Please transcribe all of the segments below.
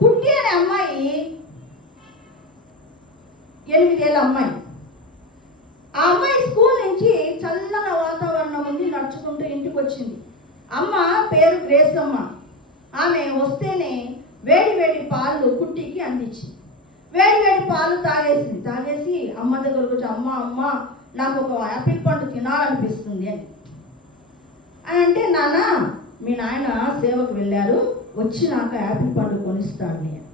కుట్టి అనే అమ్మాయి 8 ఏళ్ళ అమ్మాయి. ఆ అమ్మాయి స్కూల్ నుంచి చల్లగా వాతావరణం ఉంది, నడుచుకుంటూ ఇంటికి వచ్చింది. అమ్మ పేరు గ్రేస్ అమ్మ. ఆమె వస్తేనే వేడి వేడి పాలు కుట్టికి అందించింది. వేడి వేడి పాలు తాగేసి అమ్మ దగ్గరకు వచ్చి, అమ్మ నాకు ఒక యాపిల్ పండు తినాలనిపిస్తుంది అని అంటే, నాన్న మీ నాయన సేవకు వెళ్ళారు, వచ్చి నాకు యాపిల్ పండు కొనిస్తాడు నేను.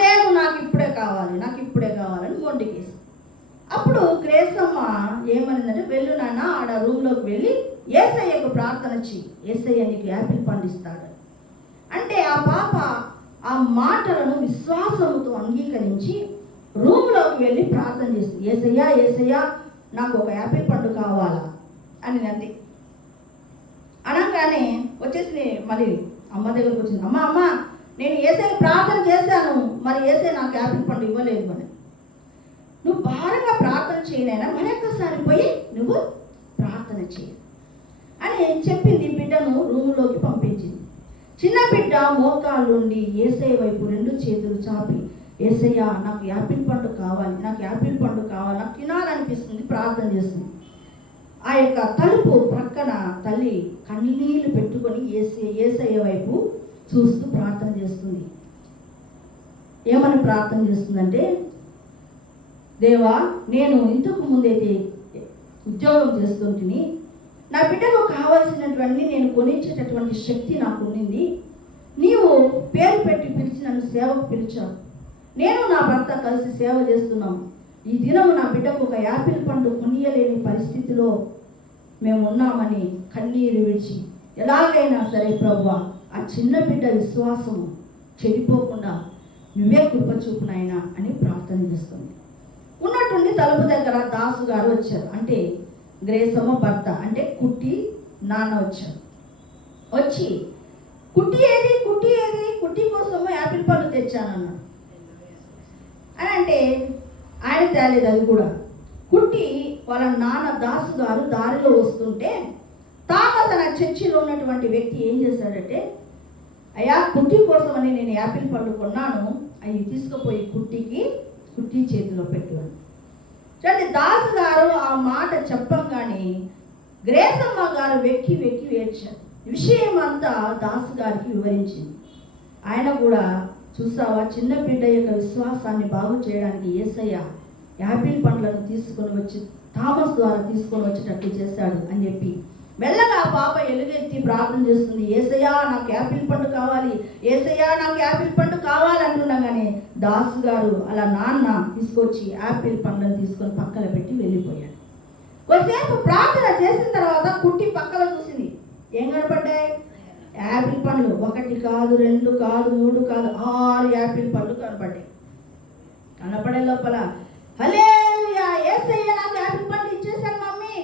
లేదు నాకు ఇప్పుడే కావాలని మొండికేసి. అప్పుడు గ్రేస్ అమ్మ ఏమనిందంటే, వెళ్ళు నాన్న, ఆడ రూమ్లోకి వెళ్ళి యేసయ్యకు ప్రార్థన చెయ్యి, యేసయ్య నీకు యాపిల్ పండు ఇస్తాడు అంటే, ఆ పాప ఆ మాటలను విశ్వాసంతో అంగీకరించి రూమ్లోకి వెళ్ళి ప్రార్థన చేసింది. యేసయ్య నాకు ఒక యాపిల్ పండు కావాలా అని అంది. అనగానే వచ్చేసి మరి అమ్మ దగ్గరకు వచ్చింది. అమ్మ నేను యేసయ్య ప్రార్థన చేశాను, మరి యేసయ్య నాకు యాపిల్ పండు ఇవ్వలేదు అని. నువ్వు భారంగా ప్రార్థన చేయనైనా మరొక్కసారి పోయి నువ్వు ప్రార్థన చేయి అని చెప్పింది. బిడ్డను రూములోకి పంపించింది. చిన్న బిడ్డ మోకాళ్ళుండి యేసయ్య వైపు 2 చేతులు చాపి, యేసయ్య నాకు యాపిల్ పండు కావాలి, నాకు తినాలనిపిస్తుంది ప్రార్థన చేస్తుంది. ఆ యొక్క తలుపు ప్రక్కన తల్లి కన్నీళ్లు పెట్టుకొని యేసయ్య వైపు చూస్తూ ప్రార్థన చేస్తుంది. ఏమని ప్రార్థన చేస్తుందంటే, దేవా, నేను ఇంతకు ముందైతే ఉద్యోగం చేస్తుంటిని, నా బిడ్డకు కావాల్సినటువంటి నేను కొనిచ్చేటటువంటి శక్తి నాకు ఉండింది. నీవు పేరు పెట్టి పిలిచి నన్ను సేవకు పిలిచావు. నేను నా భర్త కలిసి సేవ చేస్తున్నాం. ఈ దినము నా బిడ్డకు ఒక యాపిల్ పండు కొనియలేని పరిస్థితిలో మేము ఉన్నామని కన్నీరు విడిచి, ఎలాగైనా సరే ప్రభువా, ఆ చిన్న బిడ్డ విశ్వాసము చెడిపోకుండా నువ్వే కృప చూపునైనా అని ప్రార్థన చేస్తుంది. ఉన్నట్టుండి తలుపు దగ్గర దాసు గారు వచ్చారు. అంటే గ్రేసమ్మ భర్త, అంటే కుట్టి నాన్న వచ్చారు. వచ్చి కుట్టి ఏది కుట్టి కోసము యాపిల్ పండు తెచ్చానన్నాడు అని అంటే, ఆయన తేలేదు అది కూడా. కుట్టి వాళ్ళ నాన్న దాసు గారు దారిలో వస్తుంటే థామస్ అనే చర్చిలో ఉన్నటువంటి వ్యక్తి ఏం చేశాడంటే, అయ్యా కుట్టి కోసమని నేను యాపిల్ పండు కొన్నాను, అవి తీసుకుపోయి కుట్టి చేతిలో పెట్టాను. చూడండి, దాసు గారు ఆ మాట చెప్పంగానే గ్రేసమ్మ గారు వెక్కి ఏడ్చారు. విషయం అంతా దాసు గారికి వివరించింది. ఆయన కూడా, చూసావా, చిన్న బిడ్డ యొక్క విశ్వాసాన్ని బాగు చేయడానికి యేసయ్య యాపిల్ పండ్లను తీసుకొని వచ్చి థామస్ ద్వారా తీసుకొని వచ్చేటట్టు చేశాడు అని చెప్పి మెల్లగా ఆ పాప ఎలుగెత్తి ప్రార్థన చేస్తుంది. యేసయ్య నాకు యాపిల్ పండు కావాలి అంటుండగానే దాసు గారు అలా నాన్న తీసుకొచ్చి యాపిల్ పండ్లను తీసుకొని పక్కన పెట్టి వెళ్ళిపోయాడు. కొద్దిసేపు ప్రార్థన చేసిన తర్వాత కుట్టి పక్కన చూసింది. ఏం కనపడ్డాయి? యాపిల్ పండ్లు. 1 కాదు, 2 కాదు, 3 కాదు, 6 యాపిల్ పండ్లు కనపడ్డాయి. కనపడే లోపల, హల్లెలూయా, యేసయ్య నాకు యాపిల్ పండ్లు ఇచ్చేశాను మమ్మీ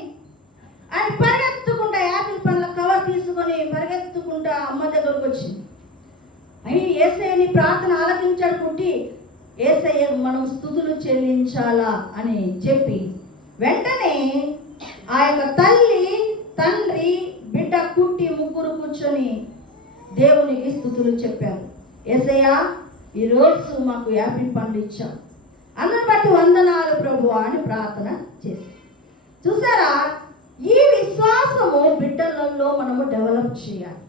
అని పరిగెత్తుకుంటా యాపిల్ పండ్ల కవర్ తీసుకొని పరిగెత్తుకుంటా అమ్మ దగ్గరకు వచ్చింది. అయ్యి యేసయ్యని ప్రార్థన ఆలకించాడు కుట్టి. యేసయ్య మనం స్తుతులు చెల్లించాలా అని చెప్పి వెంటనే ఆ యొక్క తల్లి, తండ్రి, బిడ్డ కుట్టి ముగ్గురు కూర్చొని దేవునికి స్తుతులు చెప్పారు. యేసయ్య, ఈరోజు మాకు యాపిల్ పండు ఇచ్చాం, అందరి బట్టి వందనాలు ప్రభువా అని ప్రార్థన చేసి. చూసారా, ఈ విశ్వాసము బిడ్డలలో మనము డెవలప్ చేయాలి.